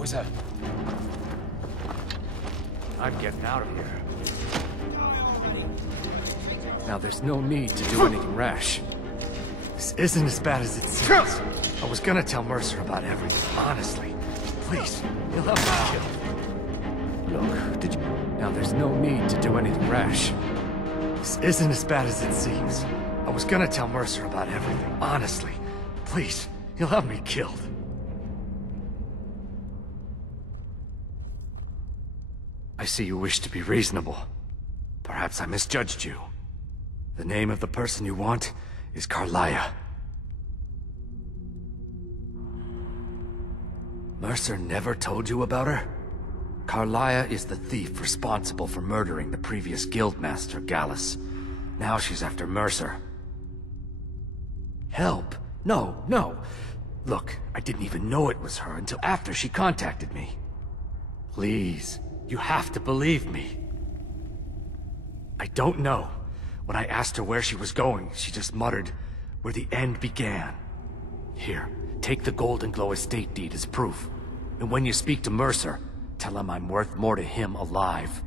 What was that? I'm getting out of here. Now, there's no need to do anything rash. This isn't as bad as it seems. I was gonna tell Mercer about everything, honestly. Please, he'll have me killed. Look, did you... Now, there's no need to do anything rash. This isn't as bad as it seems. I was gonna tell Mercer about everything, honestly. Please, he'll have me killed. I see you wish to be reasonable. Perhaps I misjudged you. The name of the person you want is Carlia. Mercer never told you about her? Carlia is the thief responsible for murdering the previous guildmaster, Gallus. Now she's after Mercer. Help? No, no. Look, I didn't even know it was her until after she contacted me. Please, you have to believe me. I don't know. When I asked her where she was going, she just muttered, "Where the end began." Here, take the Golden Glow estate deed as proof. And when you speak to Mercer, tell him I'm worth more to him alive.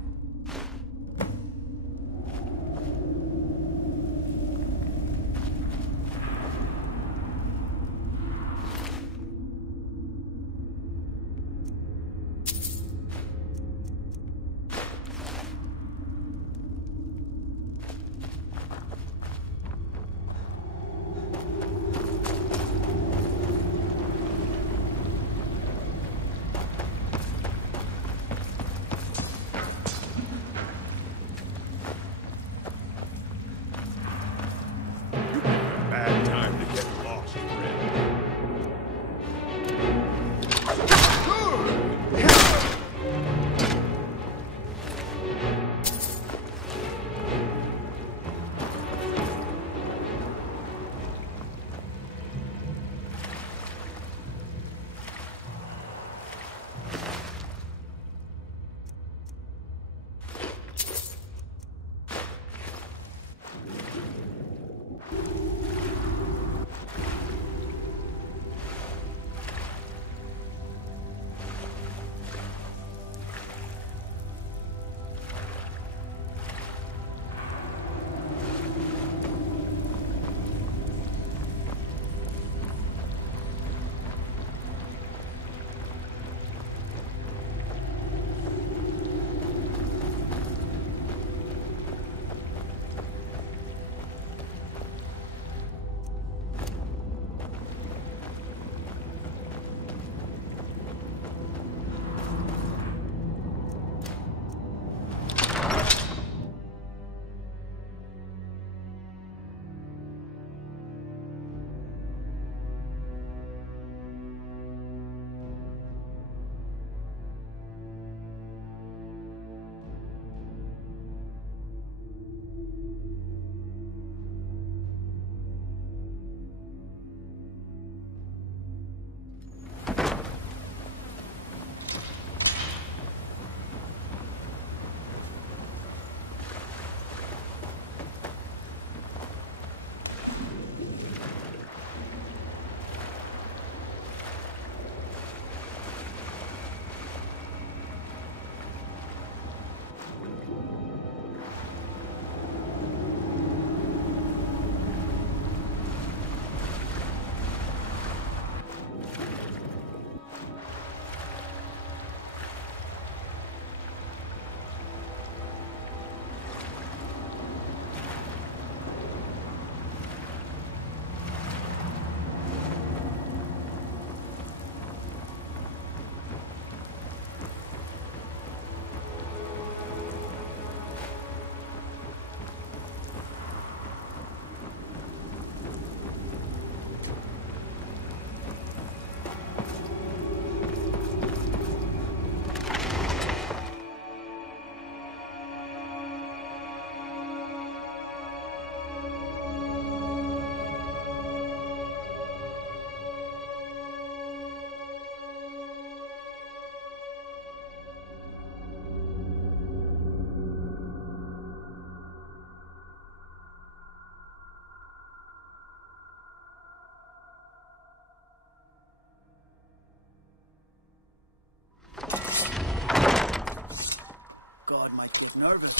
nervous.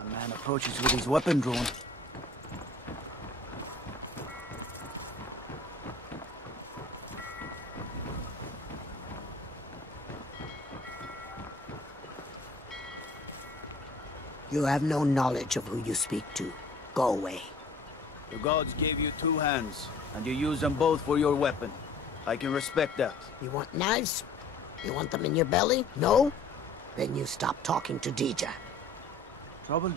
A man approaches with his weapon drawn. You have no knowledge of who you speak to. Go away. The gods gave you 2 hands, and you use them both for your weapon. I can respect that. You want knives? You want them in your belly? No? Then you stop talking to Dija. Trouble?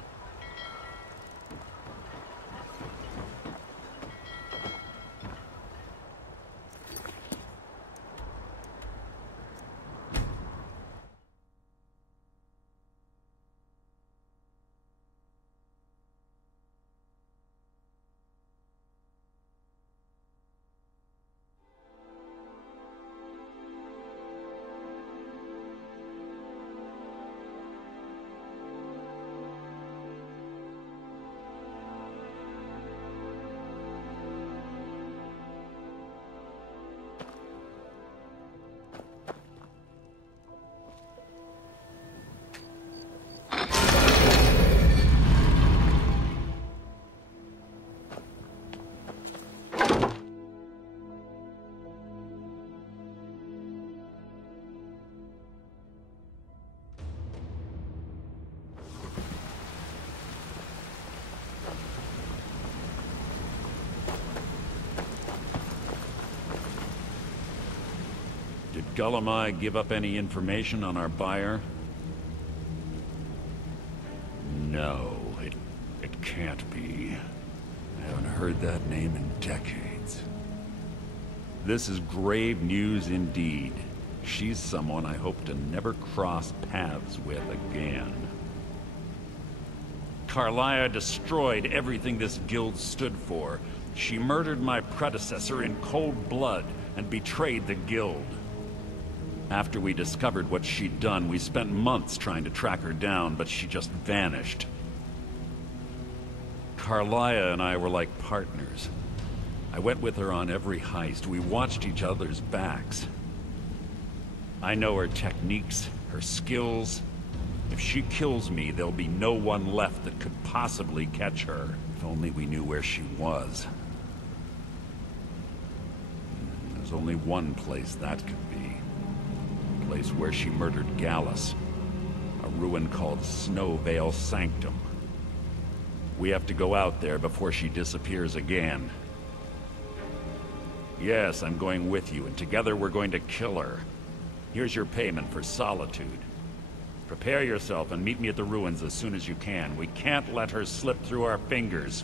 Did Gullumai give up any information on our buyer? No, it can't be. I haven't heard that name in decades. This is grave news indeed. She's someone I hope to never cross paths with again. Carlia destroyed everything this guild stood for. She murdered my predecessor in cold blood and betrayed the guild. After we discovered what she'd done, we spent months trying to track her down, but she just vanished. Carlia and I were like partners. I went with her on every heist. We watched each other's backs. I know her techniques, her skills. If she kills me, there'll be no one left that could possibly catch her. If only we knew where she was. There's only one place that could be. A place where she murdered Gallus. A ruin called Snowvale Sanctum. We have to go out there before she disappears again. Yes, I'm going with you, and together we're going to kill her. Here's your payment for solitude. Prepare yourself and meet me at the ruins as soon as you can. We can't let her slip through our fingers.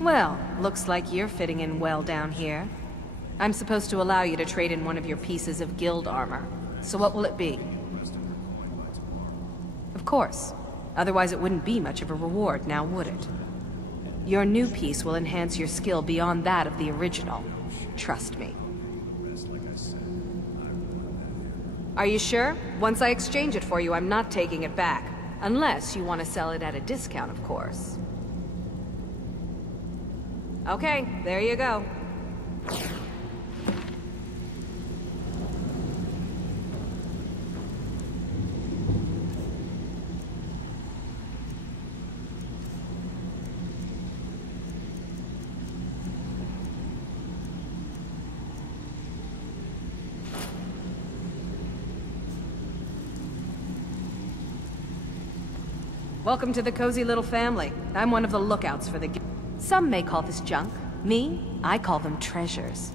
Well, looks like you're fitting in well down here. I'm supposed to allow you to trade in one of your pieces of guild armor. So what will it be? Of course. Otherwise it wouldn't be much of a reward, now would it? Your new piece will enhance your skill beyond that of the original. Trust me. Are you sure? Once I exchange it for you, I'm not taking it back. Unless you want to sell it at a discount, of course. Okay, there you go. Welcome to the cozy little family. I'm one of the lookouts for the guild. Some may call this junk. Me, I call them treasures.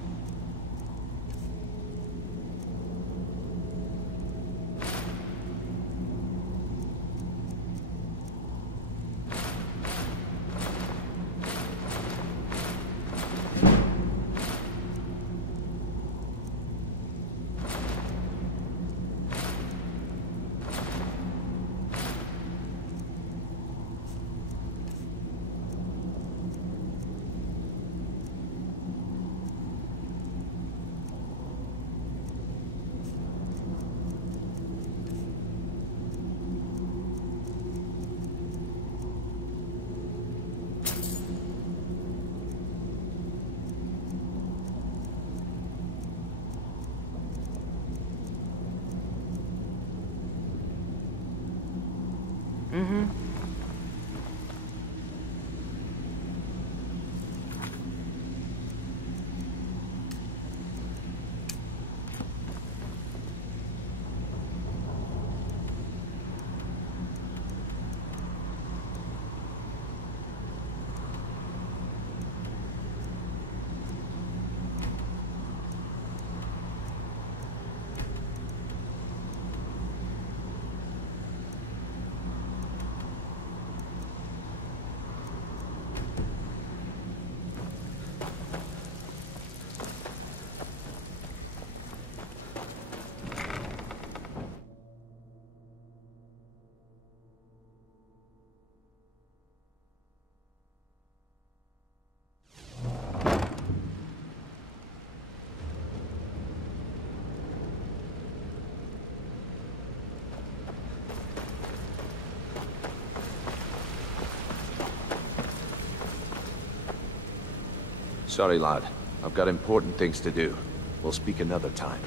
Sorry, lad. I've got important things to do. We'll speak another time.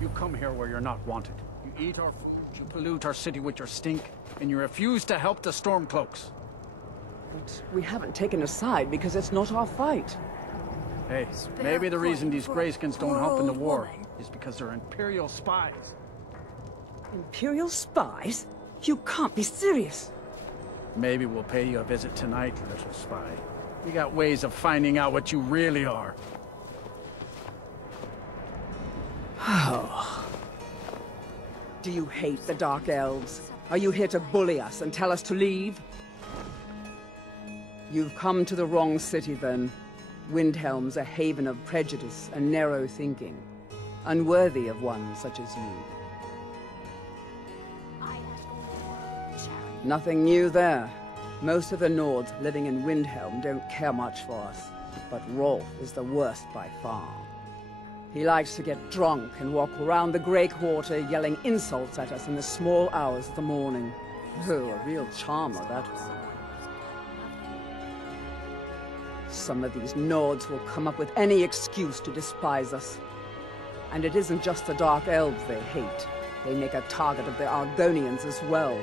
You come here where you're not wanted. You eat our food, you pollute our city with your stink, and you refuse to help the Stormcloaks. But we haven't taken a side because it's not our fight. Hey, maybe the reason these Greyskins don't help in the war is because they're Imperial spies. Imperial spies? You can't be serious. Maybe we'll pay you a visit tonight, little spy. We got ways of finding out what you really are. Do you hate the Dark Elves? Are you here to bully us and tell us to leave? You've come to the wrong city, then. Windhelm's a haven of prejudice and narrow thinking, unworthy of one such as you. Nothing new there. Most of the Nords living in Windhelm don't care much for us, but Rolf is the worst by far. He likes to get drunk and walk around the Grey Quarter yelling insults at us in the small hours of the morning. Oh, a real charmer, that one. Some of these Nords will come up with any excuse to despise us. And it isn't just the Dark Elves they hate. They make a target of the Argonians as well.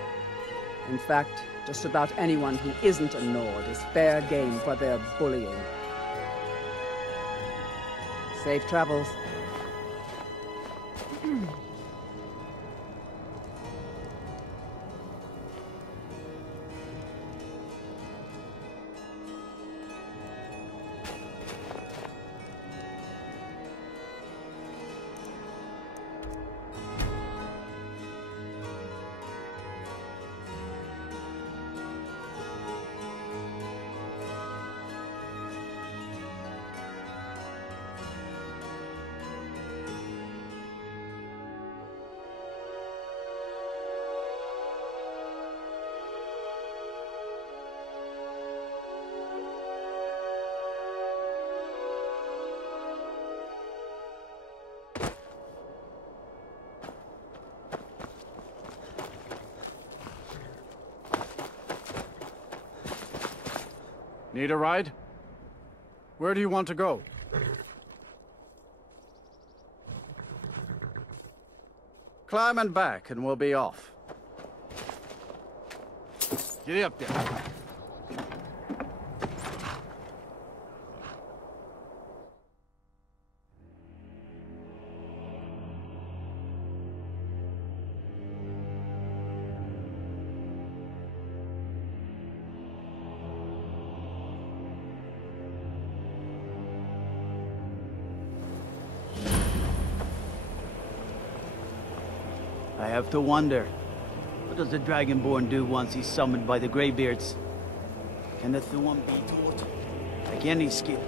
In fact, just about anyone who isn't a Nord is fair game for their bullying. Safe travels. Need a ride? Where do you want to go? Climb and back, and we'll be off. Get up there. I have to wonder, what does the Dragonborn do once he's summoned by the Greybeards? Can the Thuum be taught? Like any skill?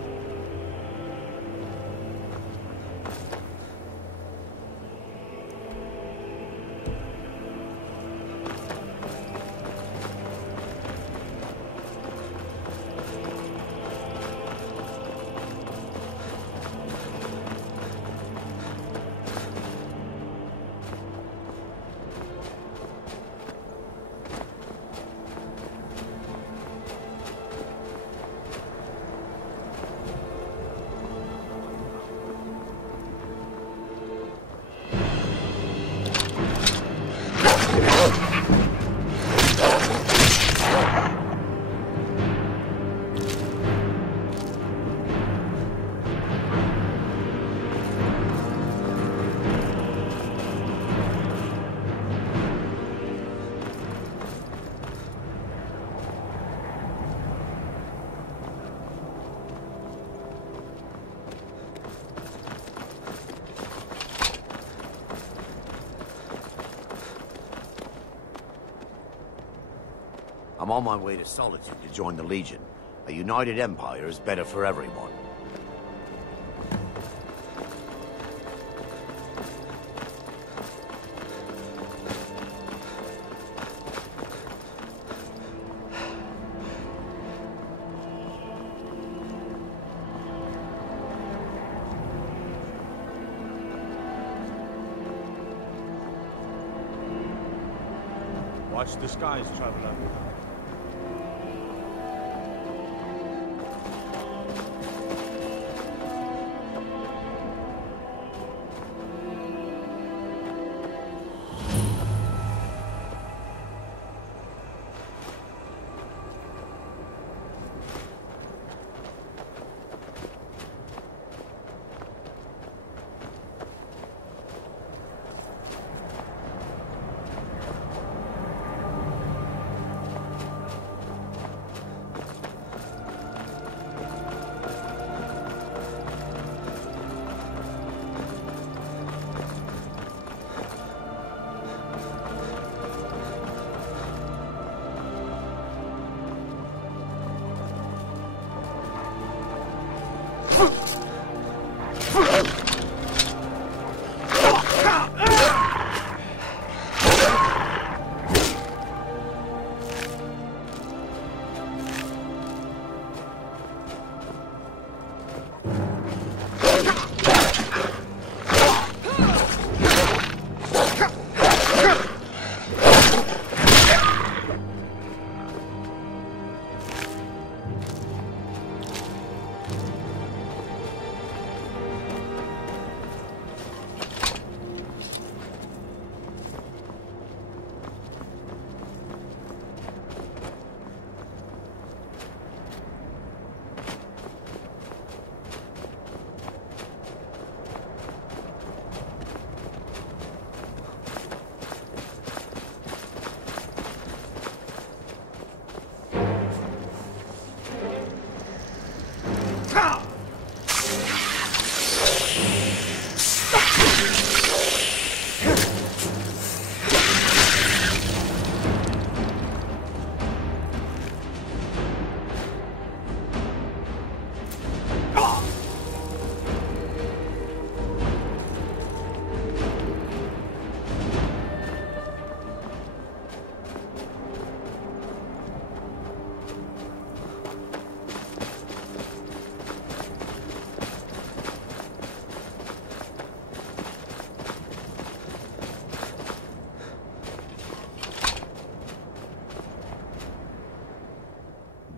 I'm on my way to Solitude to join the Legion. A united empire is better for everyone. Watch the skies, traveler.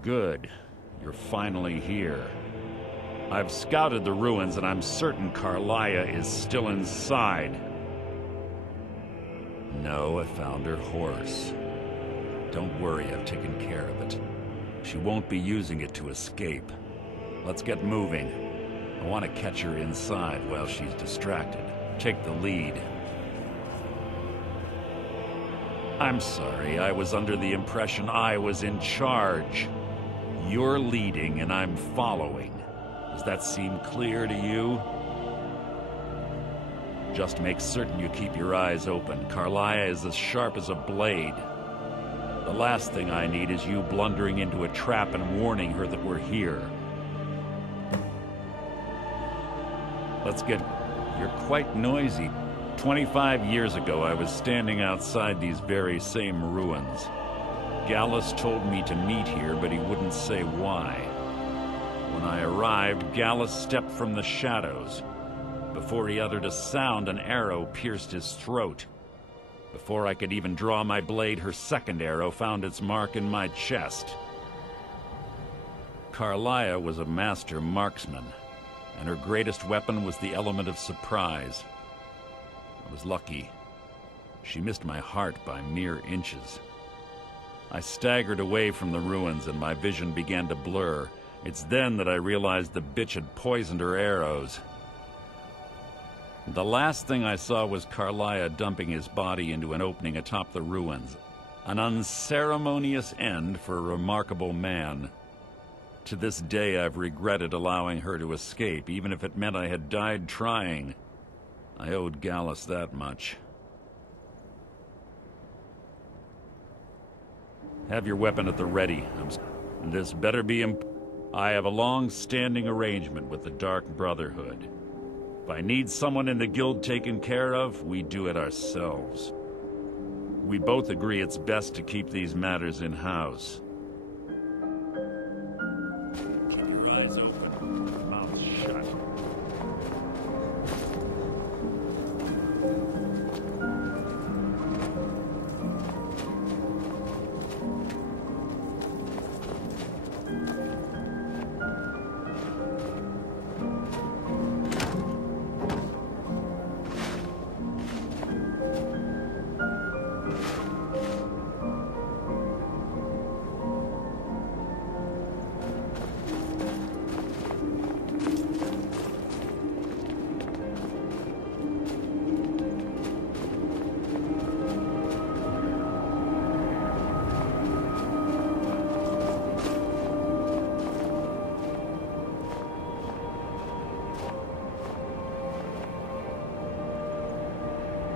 Good. You're finally here. I've scouted the ruins and I'm certain Carlia is still inside. No, I found her horse. Don't worry, I've taken care of it. She won't be using it to escape. Let's get moving. I want to catch her inside while she's distracted. Take the lead. I'm sorry, I was under the impression I was in charge. You're leading and I'm following. Does that seem clear to you? Just make certain you keep your eyes open. Carlia is as sharp as a blade. The last thing I need is you blundering into a trap and warning her that we're here. Let's get... You're quite noisy. 25 years ago, I was standing outside these very same ruins. Gallus told me to meet here, but he wouldn't say why. When I arrived, Gallus stepped from the shadows. Before he uttered a sound, an arrow pierced his throat. Before I could even draw my blade, her second arrow found its mark in my chest. Carlia was a master marksman, and her greatest weapon was the element of surprise. I was lucky. She missed my heart by mere inches. I staggered away from the ruins and my vision began to blur. It's then that I realized the bitch had poisoned her arrows. The last thing I saw was Carlia dumping his body into an opening atop the ruins. An unceremonious end for a remarkable man. To this day, I've regretted allowing her to escape, even if it meant I had died trying. I owed Gallus that much. Have your weapon at the ready. This better be I have a long-standing arrangement with the Dark Brotherhood. If I need someone in the guild taken care of, we do it ourselves. We both agree it's best to keep these matters in-house. Keep your eyes open, mouth shut.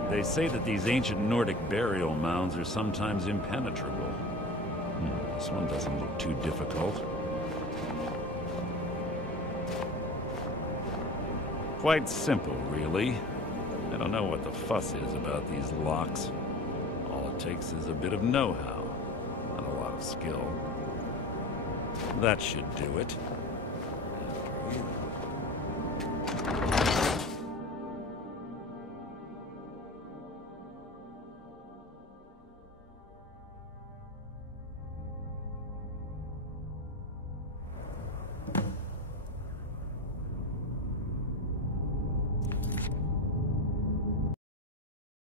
They say that these ancient Nordic burial mounds are sometimes impenetrable. This one doesn't look too difficult. Quite simple, really. I don't know what the fuss is about these locks. All it takes is a bit of know-how and a lot of skill. That should do it. After you.